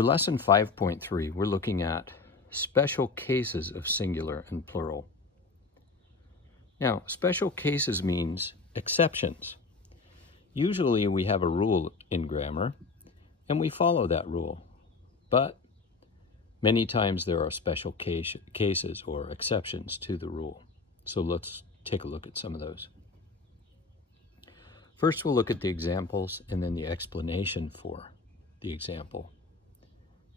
For lesson 5.3, we're looking at special cases of singular and plural. Now, special cases means exceptions. Usually we have a rule in grammar, and we follow that rule. But many times there are special cases or exceptions to the rule. So let's take a look at some of those. First, we'll look at the examples and then the explanation for the example.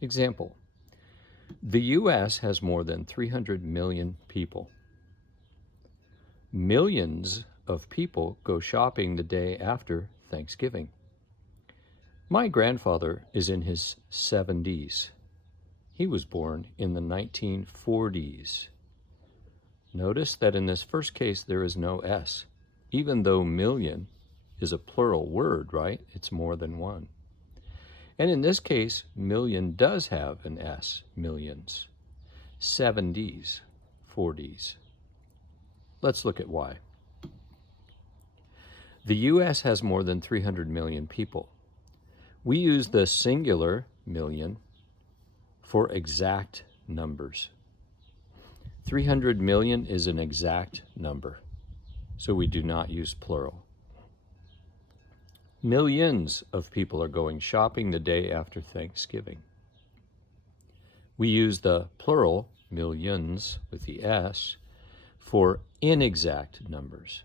Example: the U.S. has more than 300 million people. Millions of people go shopping the day after Thanksgiving. My grandfather is in his 70s. He was born in the 1940s. Notice that in this first case there is no S, even though million is a plural word, right? It's more than one. And in this case, million does have an S, millions. 70s, 40s. Let's look at why. The U.S. has more than 300 million people. We use the singular million for exact numbers. 300 million is an exact number, so we do not use plural. Millions of people are going shopping the day after Thanksgiving. We use the plural, millions, with the S, for inexact numbers.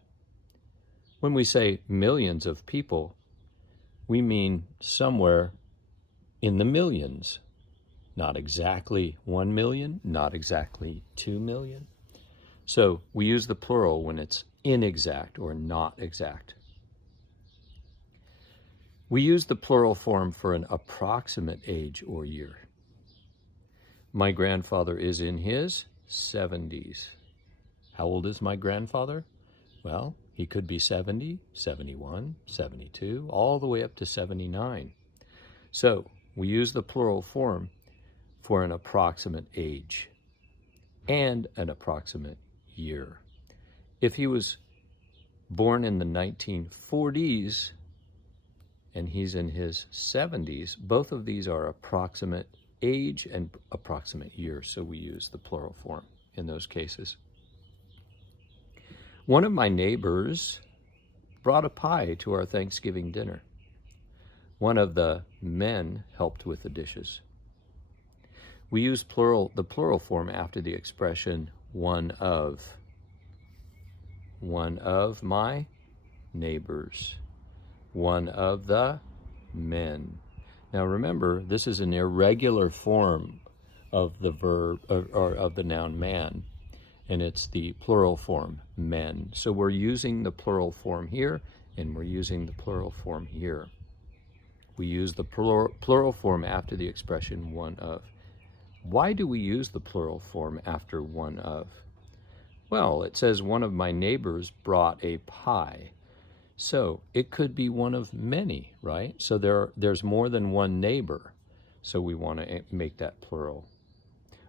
When we say millions of people, we mean somewhere in the millions. Not exactly 1 million, not exactly 2 million. So we use the plural when it's inexact or not exact. We use the plural form for an approximate age or year. My grandfather is in his 70s. How old is my grandfather? Well, he could be 70, 71, 72, all the way up to 79. So we use the plural form for an approximate age and an approximate year. If he was born in the 1940s and he's in his 70s, both of these are approximate age and approximate year, so we use the plural form in those cases. One of my neighbors brought a pie to our Thanksgiving dinner. One of the men helped with the dishes. We use the plural form after the expression one of. One of my neighbors. One of the men. Now remember, this is an irregular form of the verb or of the noun man, and it's the plural form, men. So we're using the plural form here, and we're using the plural form here. We use the plural form after the expression one of. Why do we use the plural form after one of? Well, it says one of my neighbors brought a pie. So it could be one of many, right? So there's more than one neighbor. So we want to make that plural.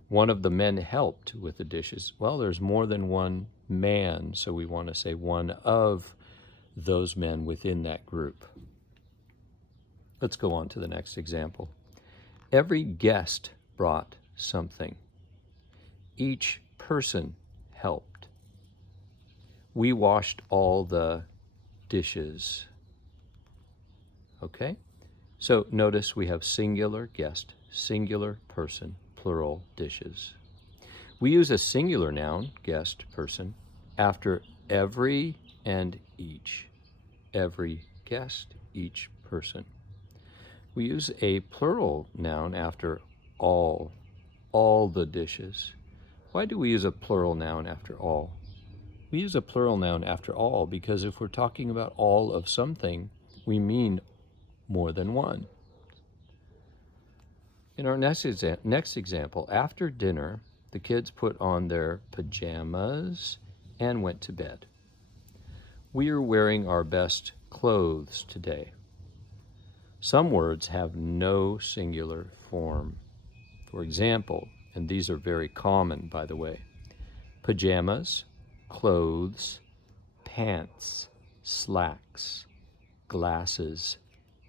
One of the men helped with the dishes. Well, there's more than one man, so we want to say one of those men within that group. Let's go on to the next example. Every guest brought something. Each person helped. We washed all the dishes. Okay? So notice we have singular guest, singular person, plural dishes. We use a singular noun, guest, person, after every and each. Every guest, each person. We use a plural noun after all the dishes. Why do we use a plural noun after all? We use a plural noun after all because if we're talking about all of something, we mean more than one. In our next example, after dinner, the kids put on their pajamas and went to bed. We are wearing our best clothes today. Some words have no singular form. For example, and these are very common, by the way, pajamas, clothes, pants, slacks, glasses,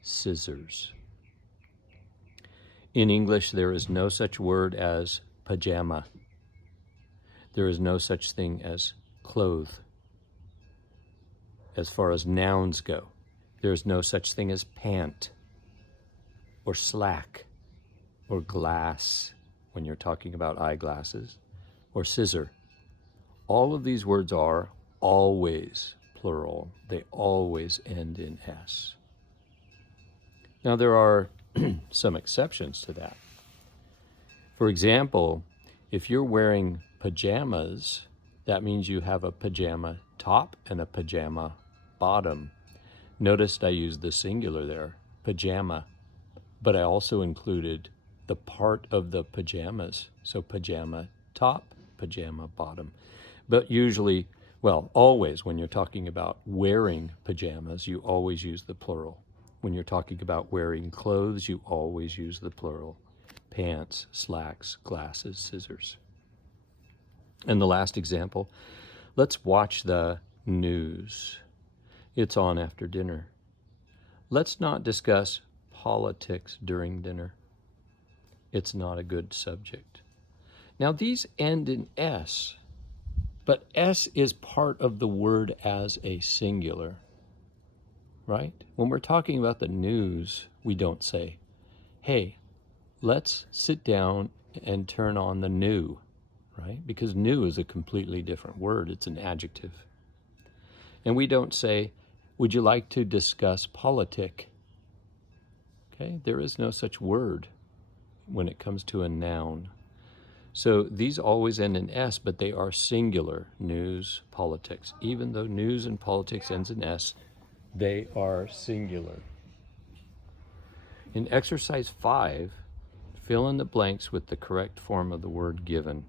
scissors. In English, there is no such word as pajama. There is no such thing as clothe. As far as nouns go, there is no such thing as pant or slack or glass when you're talking about eyeglasses, or scissor. All of these words are always plural. They always end in S. Now there are some exceptions to that. For example, if you're wearing pajamas, that means you have a pajama top and a pajama bottom. Notice I used the singular there, pajama, but I also included the part of the pajamas. So pajama top, pajama bottom. But usually, well, always when you're talking about wearing pajamas, you always use the plural. When you're talking about wearing clothes, you always use the plural. Pants, slacks, glasses, scissors. And the last example, let's watch the news. It's on after dinner. Let's not discuss politics during dinner. It's not a good subject. Now these end in S, but S is part of the word as a singular, right? When we're talking about the news, we don't say, hey, let's sit down and turn on the new, right? Because new is a completely different word. It's an adjective. And we don't say, would you like to discuss politic? Okay, there is no such word when it comes to a noun. So these always end in S, but they are singular, news, politics. Even though news and politics ends in S, they are singular. In exercise 5, fill in the blanks with the correct form of the word given.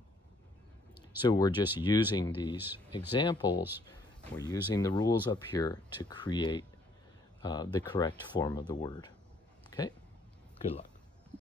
So we're just using these examples. We're using the rules up here to create the correct form of the word. Okay? Good luck.